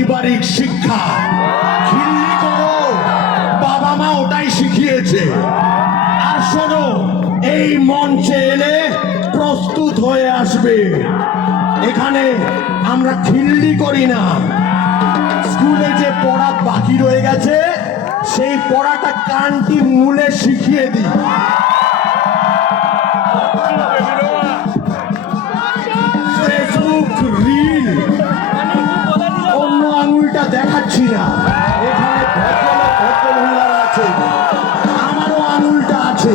পারিবারিক শিক্ষা। খিল্লি করো, বাবা মা ওটাই শিখিয়েছে। আর শোনো, এই মঞ্চে এলে প্রস্তুত হয়ে আসবে। এখানে আমরা খিল্লি করি না। স্কুলে যে পড়া বাকি রয়ে গেছে সেই পড়াটা কানটি মূলে শিখিয়ে দিই। ফেসবুক রিল অন্য আঙুলটা দেখাচ্ছি না। এখানে ভদ্রলোক ভদ্রমহিলারা আছে, আমারও আঙুলটা আছে।